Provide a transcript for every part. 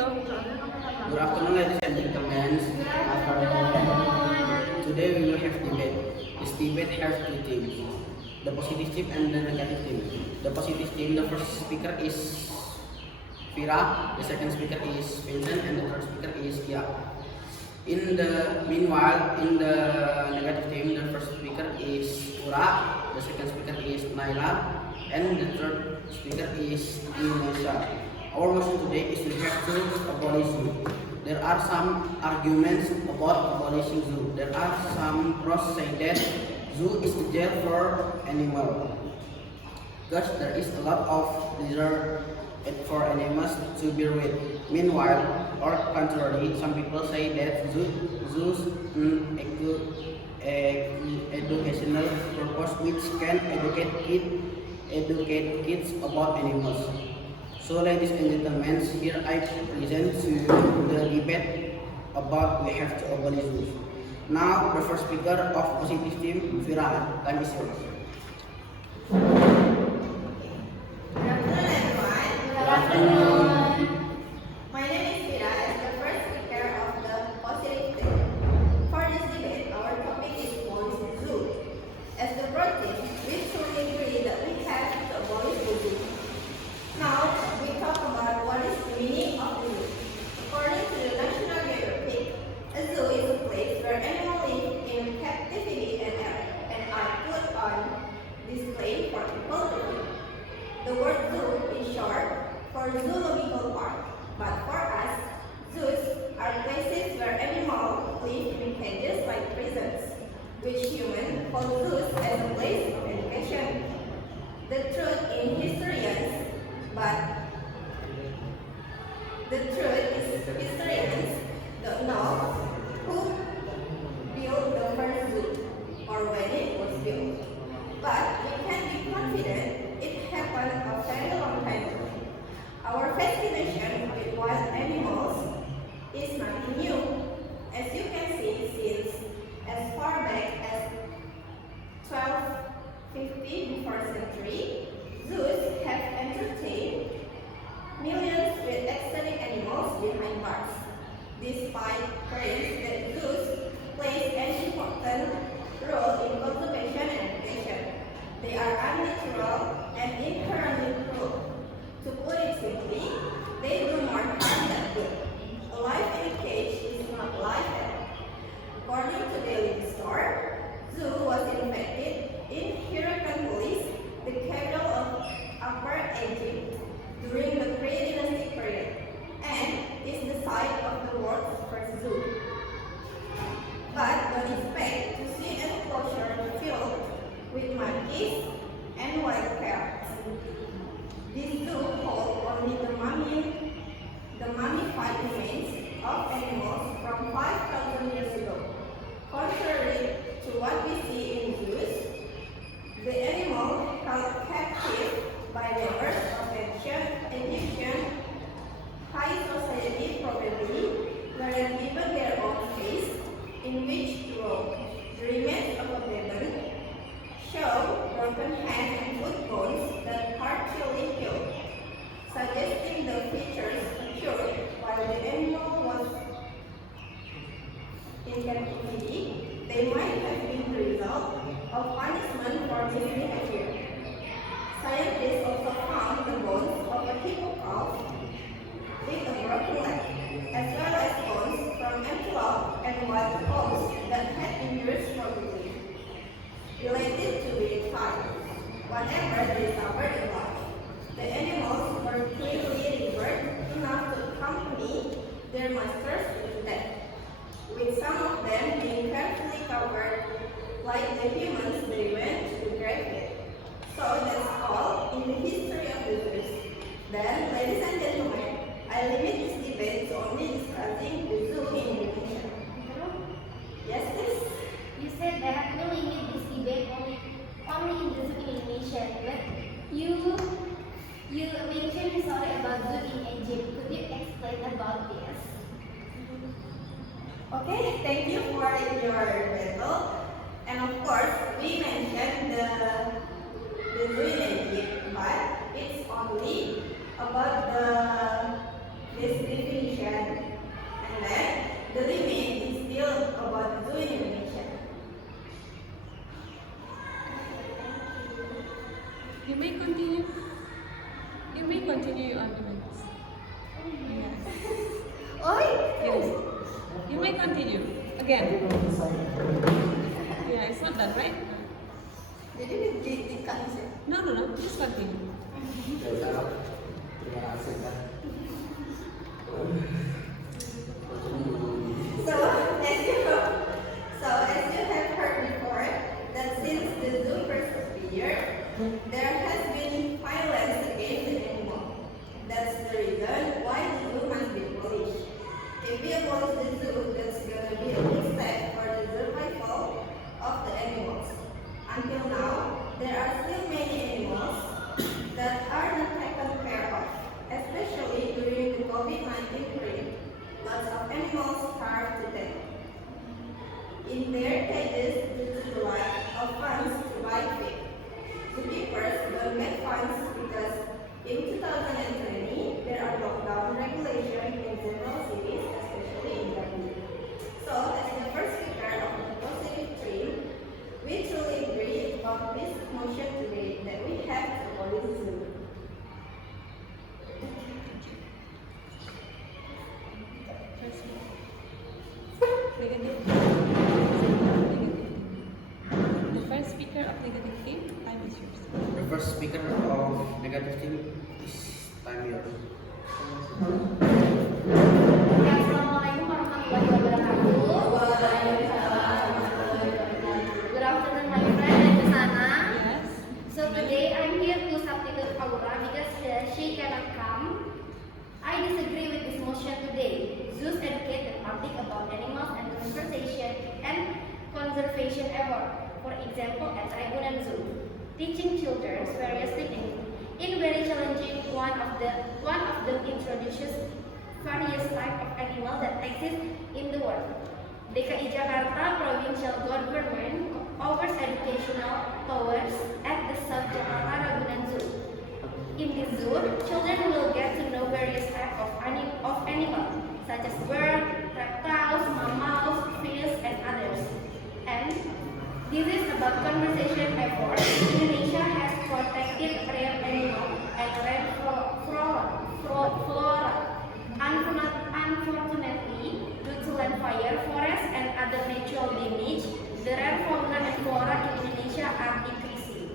Good afternoon, ladies and gentlemen. Today we will have debate. This debate has two teams, the positive team and the negative team. The positive team, the first speaker is Vira, the second speaker is Vincent, and the third speaker is Kia. Meanwhile, in the negative team, the first speaker is Ura, the second speaker is Naila, and the third speaker is Indonesia. Our motion today is we have to abolish zoo. There are some arguments about abolishing zoo. There are some pros say that zoo is the jail for animals, because there is a lot of desert for animals to be with. Meanwhile, or contrary, some people say that zoos educational purpose which can educate kids about animals. So, ladies and gentlemen, here I present to you the debate about we have to abolish zoos. Now, the first speaker of positive team, Vira, time is yours. My name is Vira, as the first speaker of the positive team. For this debate, our topic is abolish zoo. As the broad team, we truly agree that we have to abolish the zoo. Now, we talk about what is the meaning of the zoo. According to the National Geographic, a zoo is a place where animals live in captivity and are put on display for people to view. The word zoo is short for zoological park, but for us, zoos are places where animals live in cages like prisons, which humans call zoos as a place of education. The truth is historians don't know who built the first zoo or when it was built, but we can be confident it happened a very long time ago. Our fascination with wild animals is nothing new. As you can see, since as far back as 1250 before century, zoos have entertained millions with ecstatic animals behind bars. Despite praise that zoos play an important role in conservation and education, they are unnatural and inherently cruel. To put it simply, they do more harm than good. A life in a cage is not life at all. According to Daily Store, zoo was invented in Hierakonpolis, the capital of Upper Egypt, during the pre-dynastic period, and is the site of the world's first zoo. But don't expect to see an enclosure filled with monkeys and wild cats. This zoo holds only the mummified remains of animals from 5,000 years ago. Contrary to what we see in zoos, the animal held captive by members of ancient Egyptian high society probably weren't given their own space in which to roam. The remains of a baboon show broken hands and foot bones that partially healed, suggesting the features matured while the animal was in captivity. They might have been the result of punishment for misbehavior. Scientists also found the bones of a hippocampus with a broken leg, as well as bones from antelope and wild hogs that had injuries probably related to the time. Whatever they suffered in life, the animals were clearly revered enough to accompany their masters to death, with some of them being carefully covered like the humans they went to the grave with. So that's all in the history of the zoos. Then, ladies and gentlemen, I limit this debate to only discussing the zoo in Indonesia. Yes, please? You said that we limit this debate only in the zoo in Indonesia, but you mentioned a story about zoo in Egypt. Could you explain about this? Okay, thank you for your battle. And of course, we mentioned the zoo in Egypt, but it's only about this definition that, the limit is still about zoo in Indonesia. You may continue. You may continue your arguments. Oh, Yes. You may continue. Again. Yeah, it's not done, right? Jadi dikat sih. No. Just continue. Terima kasih kan. So as you have heard before, that since the zoo first appeared, there has been violence against the animal. That's the reason why the zoo must be abolished. If we abolish the zoo, that's gonna be a big step for the survival of the animals. Until now, there are still many animals that are not taken care of, especially during the COVID-19 period. Lots of animals starve to death in their cages due to the lack of funds to buy feed. Zookeepers don't get funds because in 2020 there are lockdown regulations in several cities, especially in Bali. So, as the first speaker of the positive train, we truly agree about this motion today that we have to abolish zoo. Negative. The first speaker of negative team, time is yours. The first speaker of negative team is time yours. ya, Assalamualaikum warahmatullahi wabarakatuh. Good afternoon, my friend and Sana. Yes. So today I'm here to substitute Aura because she cannot come. I disagree with this motion today. Zoos educate the public about animals and conservation effort. For example, at Ragunan Zoo, teaching children various techniques. In very challenging, one of them introduces various types of animals that exist in the world. DKI Jakarta provincial government offers educational tours at the South Jakarta Ragunan Zoo. In this zoo, children will get to know various types of animals, such as birds, reptiles, mammals, fish, and others. And this is about conservation efforts. Indonesia has protected rare animals and rare flora. Unfortunately, due to land fire, forest, and other natural damage, the rare fauna and flora in Indonesia are decreasing.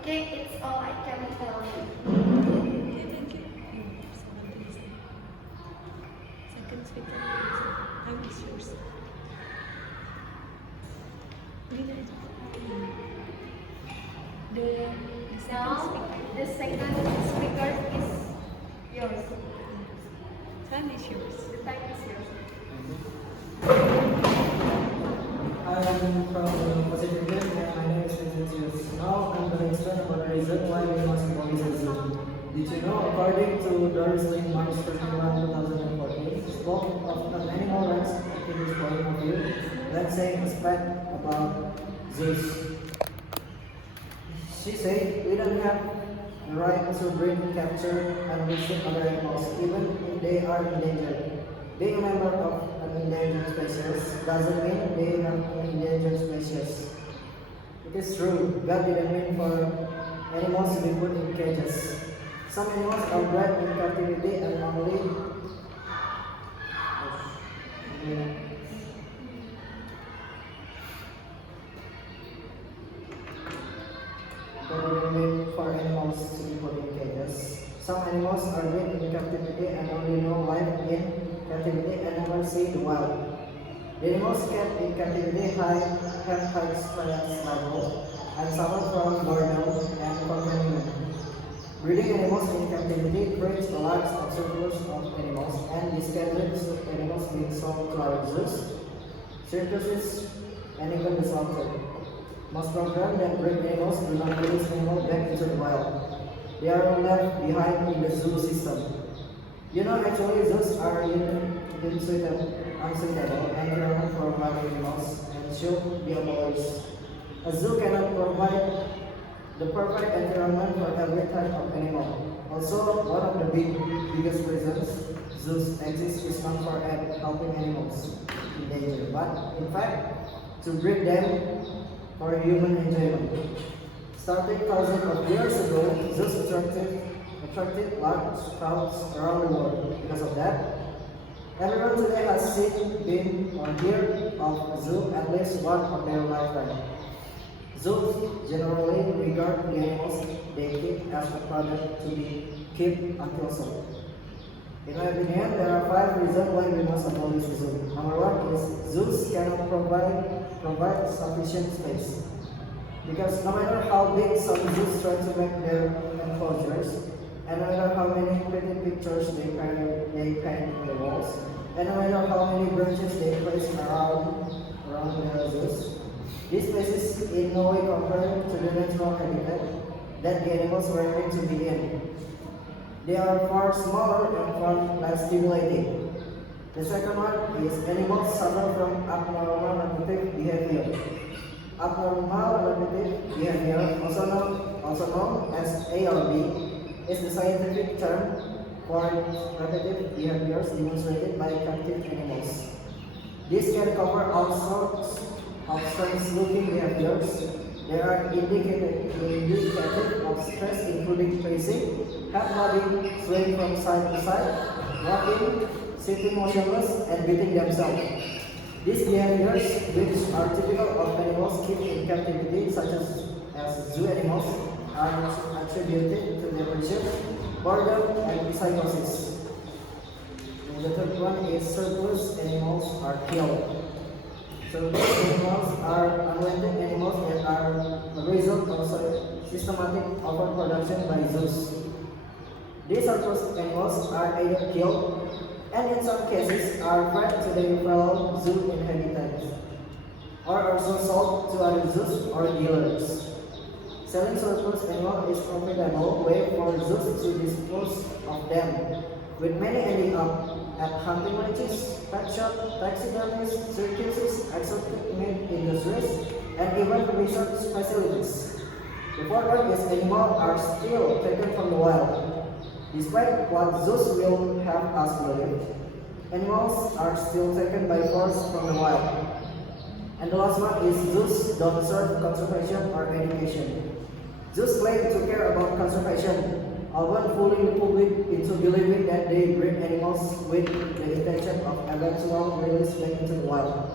Okay, it's all I can tell you. Okay, thank you. Second speaker, time is yours. Now, the second speaker is yours. Time is yours. The time is yours. I am from Pacific Rim and my name is Vinicius. Now I'm going to explain about the reason why we must abolish the zoo. Did you know, according to Doris Lane, March 31, 2014, spoke of an animal rights activist point of view, let's say aspect about zoos. She said, we don't have the right to breed, capture, and visit other animals, even if they are endangered. Being a member of an endangered species doesn't mean they have an endangered species. It is true, God didn't mean for animals to be put in cages. Some animals are bred in captivity and only for animals to be put in cages. Some animals are bred in captivity and only know life in captivity and never see the wild. The animals kept in captivity have high stress level and suffer from boredom and confinement. Breeding animals in captivity creates a large surplus of animals, and this can lead to animals being sold to our zoos, circuses, and even the shelter. Most programs that breed animals do not release animals back into the wild. They are left behind in the zoo system. You know, actually zoos are unsuitable environment for wild animals and should be abolished. A zoo cannot provide the perfect environment for every type of animal. Also, one of the biggest reasons zoos exist is not for helping animals in danger, but in fact to breed them for human enjoyment. Starting thousands of years ago, zoos attracted large crowds around the world. Because of that, everyone today has seen, been, or heard of a zoo at least one of their lifetime. Zoos generally regard the animals they keep as a product to be kept until sold. In my opinion, there are 5 reasons why we must abolish the zoo. Number 1 is zoos cannot provide sufficient space. Because no matter how big some zoos try to make their enclosures, and no matter how many pretty pictures they paint in the walls, and no matter how many branches they place around the zoos, these spaces in no way compare to the natural habitat that the animals were made to be in. They are far smaller and far less stimulating. The second one is animals suffer from abnormal repetitive behavior. Abnormal repetitive behavior, also known as ARB, is the scientific term for repetitive behaviors demonstrated by captive animals. This can cover all sorts of strange-looking behaviors. There are indicative of stress, including pacing, head nodding, swaying from side to side, rocking, sitting motionless, and beating themselves. These behaviors, which are typical of animals kept in captivity, such as zoo animals, are attributed to depression, boredom, and psychosis. And the third one is surplus animals are killed. Surplus animals are unwanted animals that are a result of systematic overproduction by zoos. These surplus animals are either killed and in some cases are bred to their fellow zoo inhabitants, or also sold to other zoos or dealers. Selling surplus animals is a profitable way for zoos to dispose of them, with many ending up at hunting ranches, pet shops, taxidermies, circuses, exotic meat industries, and even research facilities. The fourth one is animals are still taken from the wild. Despite what zoos will have us believe, animals are still taken by force from the wild. And the last one is zoos don't serve conservation or education. Zoos claim to care about conservation, often fooling the public into believing that they breed animals with the intention of eventual release back into the wild.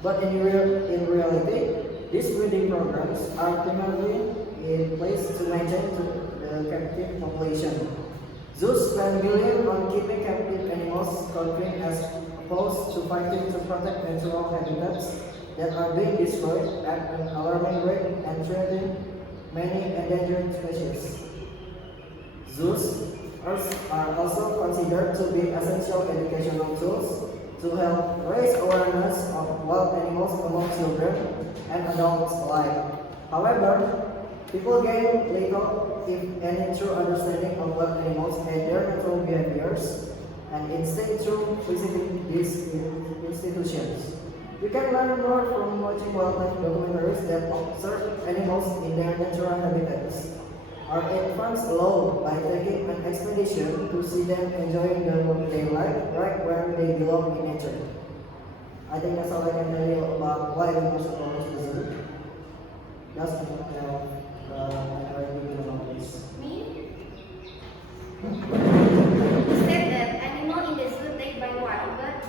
But in reality, these breeding programs are primarily in place to maintain the captive population. Zoos spend billions on keeping captive animals confined as opposed to fighting to protect natural habitats that are being destroyed at an alarming rate and threatening many endangered species. Zoos are also considered to be essential educational tools to help raise awareness of wild animals among children and adults alike. However, people gain little, if any, true understanding of wild animals and their natural behaviors, and instinct through visiting these institutions. You can learn more from watching wildlife documentaries that observe animals in their natural habitats, or infants alone by taking an expedition to see them enjoying their life right where they belong in nature. I think that's all I can tell you about why we must abolish the zoo. That's an argument about this. Me? You said that animal in the zoo take by wild, but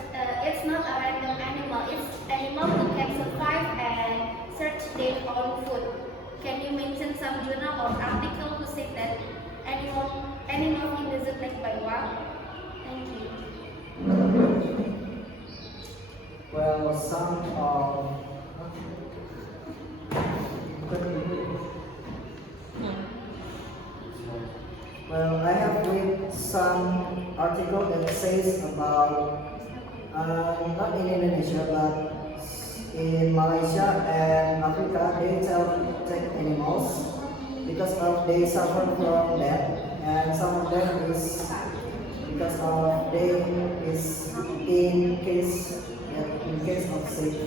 it's not a random animal. It's animal who can survive and search their own food. Can you mention some journal or article who said that animal in the zoo take by wild? Thank you. Well, some Well, I have read some article that says about not in Indonesia but in Malaysia and Africa they take animals because of they suffer from that, and some of them is because of they is in case of sick.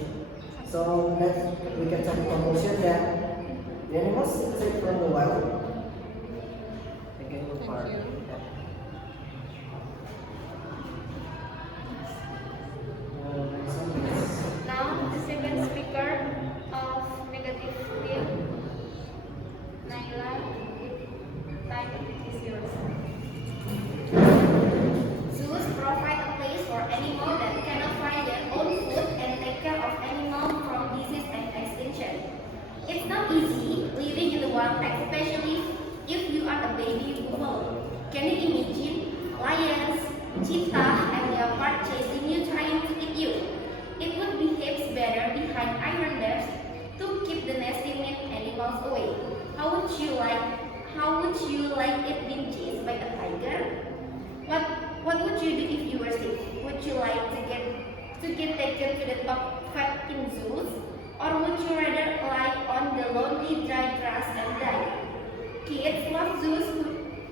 So that we can take a conclusion that the animals take from the wild. Okay, Thank you. cheetah and leopard chasing you trying to eat you. It would behave better behind iron bars to keep the nesting animals away. How would you like it being chased by a tiger? What what would you do if you were sick? Would you like to get taken to the top vet in zoos? Or would you rather lie on the lonely dry grass and die? Kids love zoos.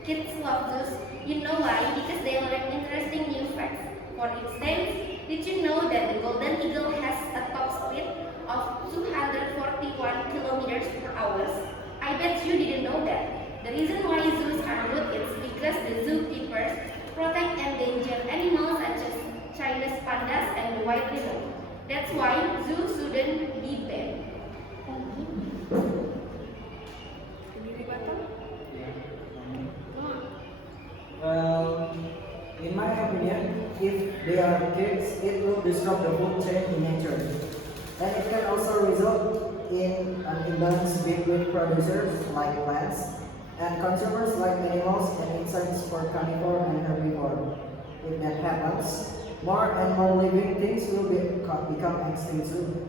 Kids love zoos. You know why? Because they learn interesting new facts. For instance, did you know that the golden eagle has a top speed of 241 kilometers per hour? I bet you didn't know that. The reason why zoos are good is because the zookeepers protect endangered animals such as China's pandas and the white rhino. That's why zoos shouldn't be banned. Well, in my opinion, if they are kids, it will disrupt the food chain in nature. And it can also result in an imbalance between producers like plants and consumers like animals and insects for carnivore and herbivore. If that happens, more and more living things will become extinct soon.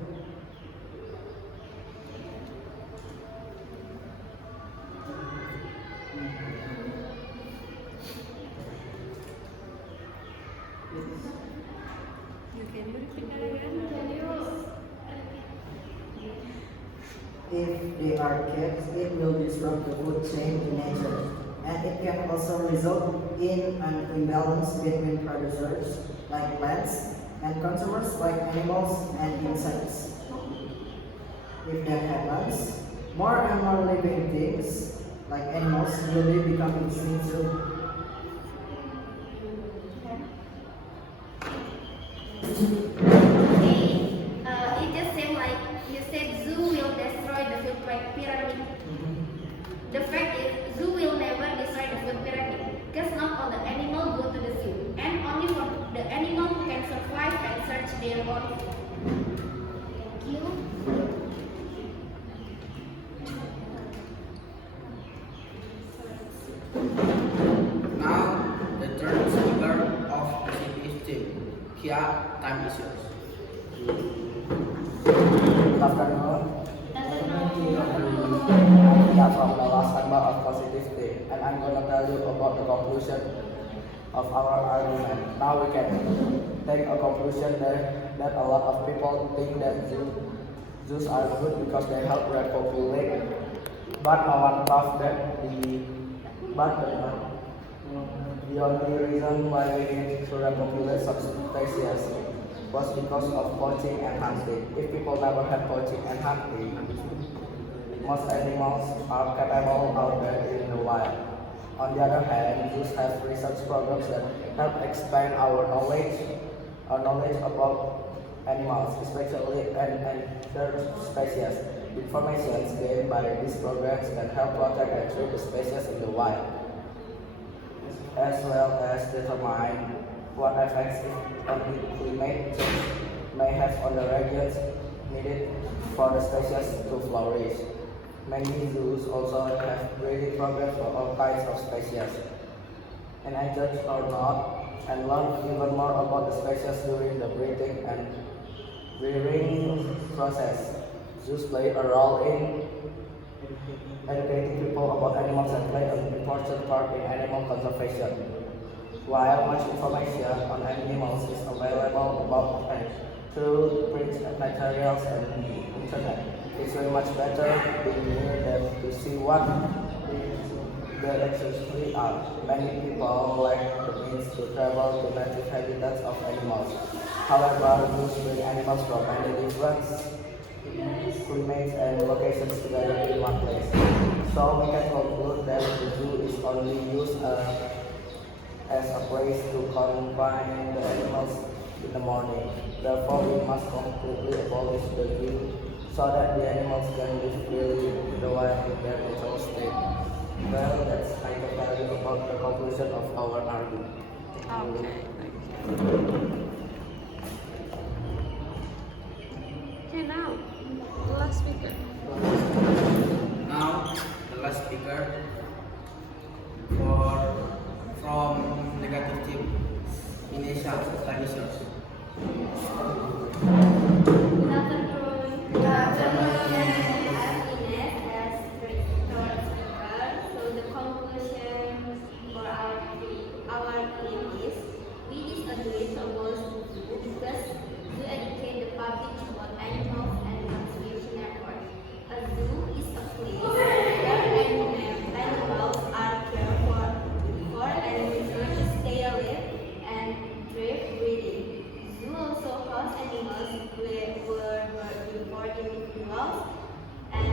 Can you repeat that again? If they are kept, it will disrupt the food chain in nature. And it can also result in an imbalance between producers, like plants, and consumers, like animals and insects. If that happens, more and more living things, like animals, will be becoming extinct soon. It just seems like you said zoo will destroy the food pyramid. The fact is, zoo will never destroy the food pyramid because not all the animals go to the zoo, and only for the animals who can survive and search their own food. Thank you. Now, the third speaker of the CP's team, Kia, time is yours. Good afternoon. I'm from the last member of Positive Day, and I'm going to tell you about the conclusion of our argument. Now we can take a conclusion that a lot of people think that zoos are good because they help repopulate, but no one thought that the only reason why we need to repopulate such species was because of poaching and hunting. If people never had poaching and hunting, most animals are capable out there in the wild. On the other hand, zoos have research programs that help expand our knowledge about animals, especially endangered species. Information gained by these programs can help protect and treat the species in the wild, as well as determine what effects climate change may have on the regions needed for the species to flourish. Many zoos also have breeding programs for all kinds of species, endangered or not, and learn even more about the species during the breeding and rearing process. Zoos play a role in educating people about animals and play an important part in animal conservation. While much information on animals is available about and through print materials and the internet, it's very much better being near them to see what they actually are. Many people lack the means to travel to native habitats of animals. However, zoos bring animals from many different climates and locations together in one place. So we can conclude that the zoo is only used as a place to confine the animals in the morning. Therefore, we must completely abolish the zoo so that the animals can live freely in the wild in their natural state. Well, that's I can tell you about the conclusion of our argument. Okay, thank you. Okay, now, the last speaker. Now, the last speaker from negative team, Indonesia. Time is yours. Good afternoon. Good afternoon. I'm Ines as third speaker. So the conclusion for our team is we disagree to abolish the zoo because zoo educate the public about animals and conservation efforts. A zoo is a place where animals are cared for and research stay alive and thrive breeding. Zoo also house animals were before individuals and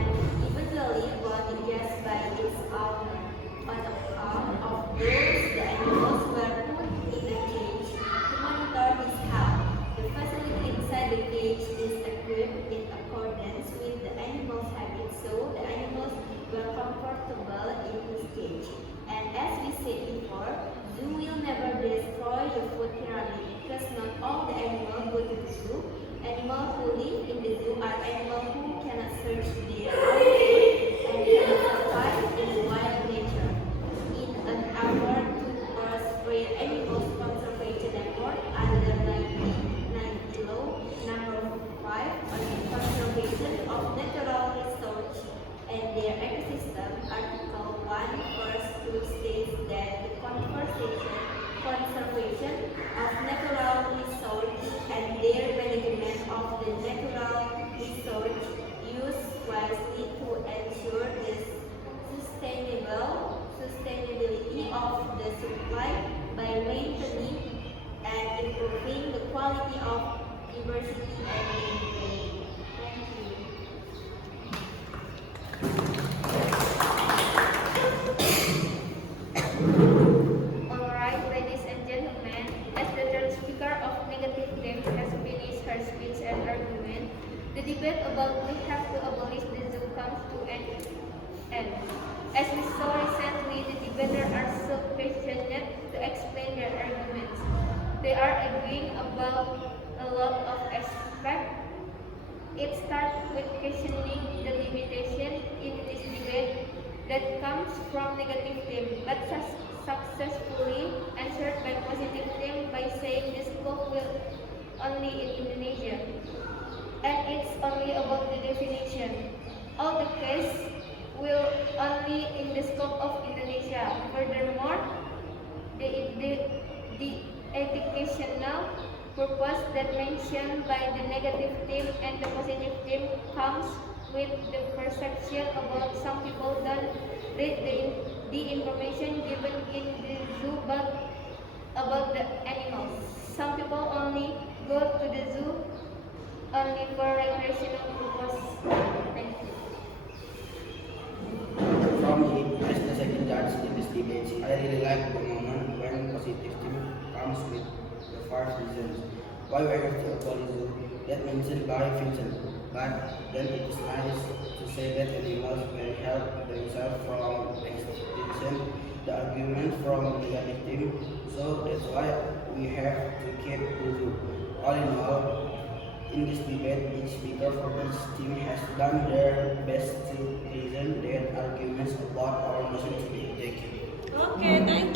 eventually bought just by its owner. On account of those, the animals were put in a cage to monitor its health. The facility inside the cage is equipped in accordance with the animal's habits, so the animals were comfortable in this cage. And as we said before, zoo will never destroy the food pyramid because not all the animals go to the zoo. Animals who live in the zoo are animals who cannot search their own food and cannot survive in the wild nature. In an effort to pursue animals conservation effort under 1990 law number 5 on the conservation of natural resources and their ecosystem, Article 1 verse 2 states that the conservation of natural resources and their management of the natural resource used wisely to ensure the sustainability of the supply by maintaining and improving the quality of diversity and living. Thank you. Alright, ladies and gentlemen, as the third speaker of negative theme has finished her speech and argument, the debate about we have to abolish the zoo comes to an end. As we saw recently, the debaters are so passionate to explain their arguments. They are agreeing about a lot of aspects. It starts with questioning the limitation in this debate that comes from negative theme, but successfully answered by positive theme by saying the scope will only in Indonesia, and it's only about the definition. All the case will only in the scope of Indonesia. Furthermore, the educational purpose that mentioned by the negative theme and the positive theme comes with the perception about some people don't read the information given in the zoo but about the animals. Some people only go to the zoo only for recreational purpose. Thank you. From me, as the second judge in this debate, I really like the moment when positive team comes with the first reasons why we have to abolish zoo that mentioned by Vincent. But then it is nice to say that animals can help themselves from extinction, the argument from the negative team. So that's why we have to keep the zoo. All in all, in this debate, each speaker for each team has done their best to present their arguments about our motion today. Thank you. Okay, thank